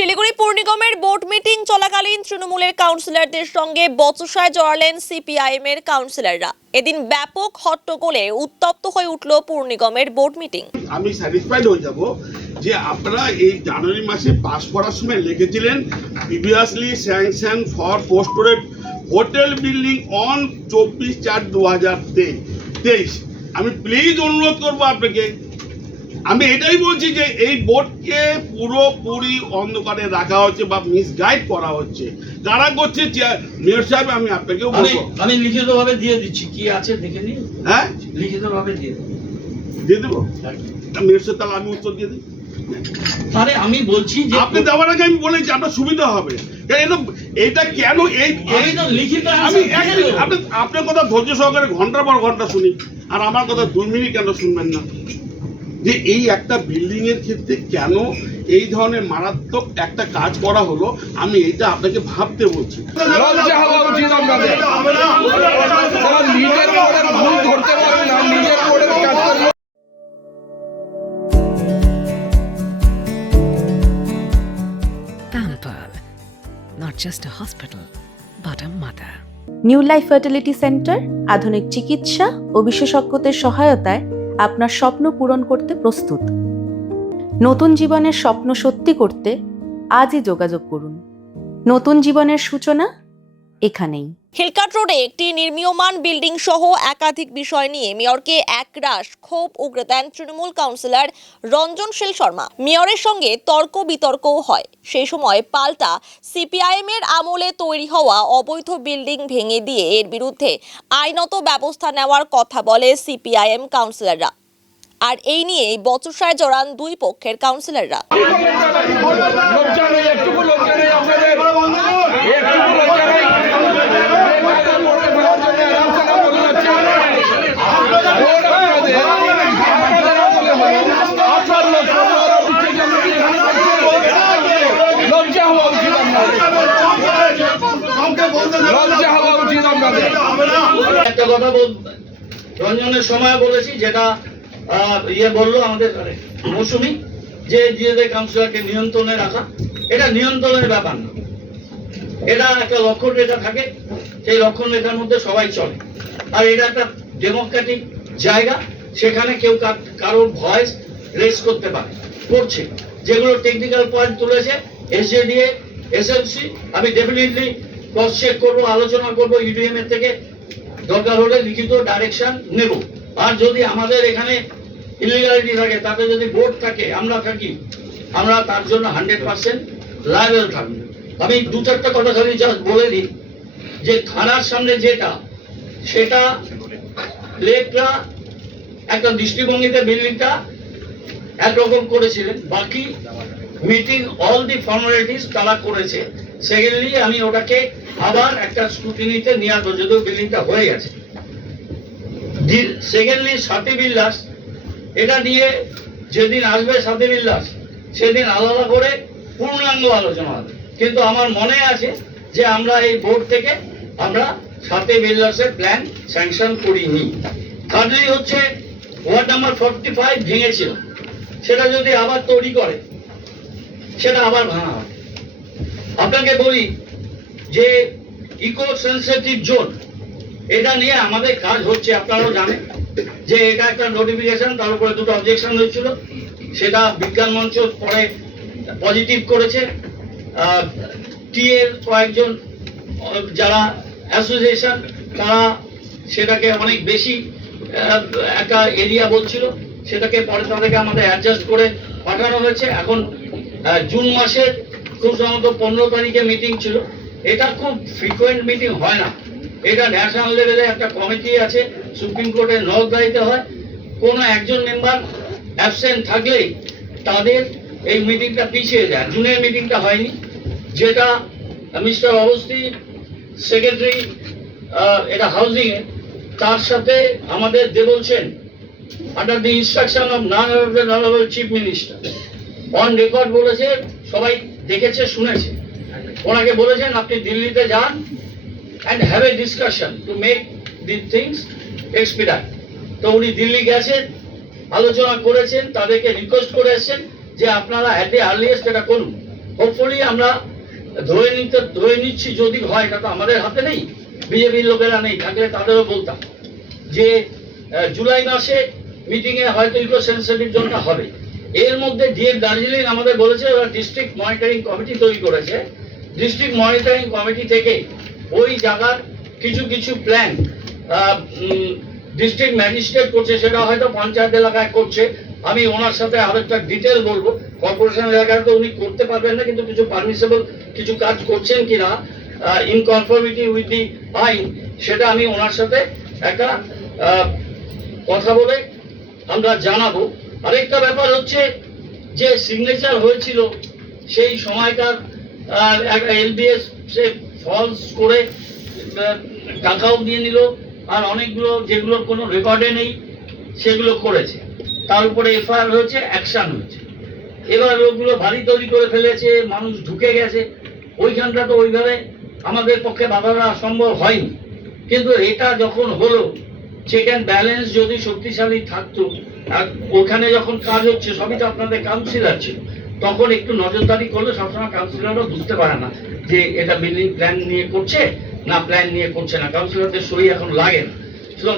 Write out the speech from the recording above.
শিলিগুড়ি পৌর নিগমের board meeting চলাকালীন তৃণমূলের কাউন্সিলরদের সঙ্গে বচসায় জড়ালেন সিপিআইএম এর কাউন্সিলররা। এদিন ব্যাপক হট্টগোলে উত্তপ্ত হয়ে উঠল পৌর নিগমের বোর্ড মিটিং। আমি স্যাটিসফাইড হয়ে যাব যে আপনারা এই জানুয়ারি মাসে পাস করার সময় লিখেছিলেন previously sanction for posted hotel building on 24/4/2023। আমি প্লিজ অনুরোধ করবো আপনাকে, আমি এটাই বলছি যে এই বোর্ডকে পুরোপুরি অন্ধকারে রাখা হচ্ছে বা মিসগাইড করা হচ্ছে। কারা করছে মেয়র সাহেব, আমি আপনাকেও বলবো, আমি লিখিতভাবে দিয়ে দিচ্ছি, কি আছে দেখে নিন। হ্যাঁ লিখিতভাবে দিয়ে দেবো মেয়র সাহেব, তাহলে আমি উত্তর দিয়ে দিই। আরে আমি বলছি যে আপনি দেওয়ার আগে আমি বলেছি আপনার সুবিধা হবে। এইটা কেন এই লিখিত আমি আপনার কথা ধৈর্য সহকারে ঘন্টার পর ঘন্টা শুনি, আর আমার কথা 2 মিনিট কেন শুনবেন না? যে এই একটা বিল্ডিং এর ক্ষেত্রে কেন এই ধরনের মারাত্মক একটা কাজ করা হলো, আমি এইটা আপনাকে ভাবতে বলছি। লজ্জা হওয়া উচিত আপনাদের। যারা নিজের বোর্ডের ভুল ধরতে পারে না, নিজের বোর্ডের কাজ করবে। Pampered, not just a hospital, but a mother. New life fertility centre আধুনিক চিকিৎসা ও বিশেষজ্ঞদের সহায়তায় আপনার স্বপ্ন পূরণ করতে প্রস্তুত। নতুন জীবনের স্বপ্ন সত্যি করতে আজই যোগাযোগ করুন। নতুন জীবনের সূচনা এখানেই। হিলকাট রোডে একটি নির্মীয়মান বিল্ডিং সহ একাধিক বিষয় নিয়ে মেয়রকে একরাশ ক্ষোভ উগরে দেন তৃণমূল কাউন্সিলর রঞ্জনশীল শর্মা। মেয়রের সঙ্গে তর্ক বিতর্কও হয়। সেই সময় পাল্টা সিপিআইএম এর আমলে তৈরি হওয়া অবৈধ বিল্ডিং ভেঙে দিয়ে এর বিরুদ্ধে আইনত ব্যবস্থা নেওয়ার কথা বলে সিপিআইএম কাউন্সিলররা। আর এই নিয়েই বচসায় জড়ান দুই পক্ষের কাউন্সিলররা। একটা কথা রঞ্জনের সময় বলেছি, যেটা বললো আমাদের মৌসুমী, যে নিজেদের কাউন্সিলরকে নিয়ন্ত্রণে রাখা, এটা নিয়ন্ত্রণের ব্যাপার না, এটা একটা লক্ষণ রেখা থাকে, সেই লক্ষণ রেখার মধ্যে সবাই চলে। আর এটা একটা ডেমোক্রেটিক জায়গা, সেখানে কেউ কারোর ভয়েস রেজ করতে পারে, করছে। যেগুলো টেকনিক্যাল পয়েন্ট তুলেছে এসজেডিএ, এসএমসি, আমি ডেফিনেটলি ক্রস চেক করবো, আলোচনা করবো, ইডিএম এর থেকে দরকার হলে লিখিত ডাইরেকশন নেব। আর যদি আমাদের এখানে ইলিগালিটি থাকে, তাতে যদি বোর্ড থাকে, আমরা থাকি, আমরা তার জন্য 100% লায়াবল থাকবো। আমি 2-4টা কথা খালি জাস্ট বলে দিই যে থানার সামনে যেটা, সেটা লেকরা একটা দৃষ্টিভঙ্গিতে বিল্ডিংটা একরকম করেছিলেন, বাকি মিটিং অল দি ফর্মালিটিস তারা করেছে। সেকেন্ডলি আমি ওটাকে আবার একটা স্ক্রুটিনিতে নিয়ে আসবো, যদিও বিল্ডিংটা হয়ে গেছে। সেকেন্ডলি সাথী বিল্লাস, এটা নিয়ে যেদিন আসবে সাথী বিল্লাস, সেদিন আলাদা করে পূর্ণাঙ্গ আলোচনা হবে। কিন্তু আমার মনে আছে যে আমরা এই বোর্ড থেকে আমরা সাথী বিল্লাসের প্ল্যান স্যাংশন করিনি। থার্ডলি হচ্ছে ওয়ার্ড নাম্বার 45 ভেঙেছিল, সেটা যদি আবার তৈরি করে, সেটা আবার ভাঙা হবে। আপনাকে বলি যে ইকো সেন্সিটিভ জোন, এটা নিয়ে আমাদের কাজ হচ্ছে। আপনারাও জানেন যে এটা একটা নোটিফিকেশন, তার উপরে 2টো অবজেকশন হয়েছিল, সেটা বিজ্ঞান মঞ্চ পরে পজিটিভ করেছে। টি এর কয়েকজন যারা অ্যাসোসিয়েশন, তারা সেটাকে অনেক বেশি একটা এরিয়া বলছিল, সেটাকে পরে তাদেরকে আমাদের অ্যাডজাস্ট করে পাঠানো হয়েছে। এখন জুন মাসের খুব সম্ভবত 15 তারিখে মিটিং ছিল। এটা খুব ফ্রিকোয়েন্ট মিটিং হয় না, এটা ন্যাশনাল লেভেলে একটা কমিটি আছে, সুপ্রিম কোর্টে নজরদারিতে হয়। কোনো একজন মেম্বার অ্যাবসেন্ট থাকলেই তাদের এই মিটিংটা পিছিয়ে যায়। জুনের মিটিংটা হয়নি, যেটা মিস্টার অবস্থি সেক্রেটারি এটা হাউজিং এ, তার সাথে আমাদের দেবল Sen under the instruction of non chief minister on record বলেছে, সবাই দেখেছে শুনেছে, ওনাকে বলেছেন আপনি দিল্লিতে যান and have a discussion to make these things expedite. তো উনি দিল্লি গেছেন, আলোচনা করেছেন, তাদেরকে রিকোয়েস্ট করে এসেছেন যে আপনারা এট দি আর্লিয়েস্ট এটা করুন। হোপফুলি আমরা ধরে নিচ্ছি, যদি হয়, এটা তো আমাদের হাতে নেই, বিজেপির লোকেরা নেই, থাকলে তাদেরও বলতাম যে জুলাই মাসে মিটিং এ হয়তো ইকো সেন্সিটিভ জোনটা হবে। এর মধ্যে ডিএফ দার্জিলিং আমাদের বলেছে ওরা ডিস্ট্রিক্ট মনিটরিং কমিটি তৈরি করেছে। ডিস্ট্রিক্ট মনিটরিং কমিটি থেকে ওই জায়গার কিছু প্ল্যান ডিস্ট্রিক্ট ম্যাজিস্ট্রেট করছে, সেটা হয়তো পঞ্চায়েত এলাকায় করছে। আমি ওনার সাথে আরেকটা ডিটেল বলবো, কর্পোরেশন এলাকায় তো উনি করতে পারবেন না, কিন্তু কিছু পারমিসেবল কিছু কাজ করছেন কিনা ইন কনফর্মিটি উইথ দি আইন, সেটা আমি ওনার সাথে একটা কথা বলে আমরা জানাবো। আরেকটা ব্যাপার হচ্ছে যে সিগনেচার হয়েছিল সেই সময়কার এলবিএস সে ফলস করে টাকাও দিয়ে নিল, আর অনেকগুলো যেগুলো কোনো রেকর্ডে নেই সেগুলো করেছে, তার উপরে এফআইআর হয়েছে, অ্যাকশন হয়েছে। এবার ওগুলো বাড়ি তৈরি করে ফেলেছে, মানুষ ঢুকে গেছে, ওইখানটা তো ওইভাবে আমাদের পক্ষে বাধা দেওয়া সম্ভব হয়নি। কিন্তু এটা যখন হলো, চেক অ্যান্ড ব্যালেন্স যদি শক্তিশালী থাকতো, আর ওখানে যখন কাজ হচ্ছে সবই তো আপনাদের কাউন্সিলর ছিল, তখন একটু নজরদারি করলে সবসময় কাউন্সিলরও বুঝতে পারে না যে এটা বিল্ডিং প্ল্যান নিয়ে করছে না প্ল্যান নিয়ে করছে না, কাউন্সিলরদের সই এখন লাগে না। সুতরাং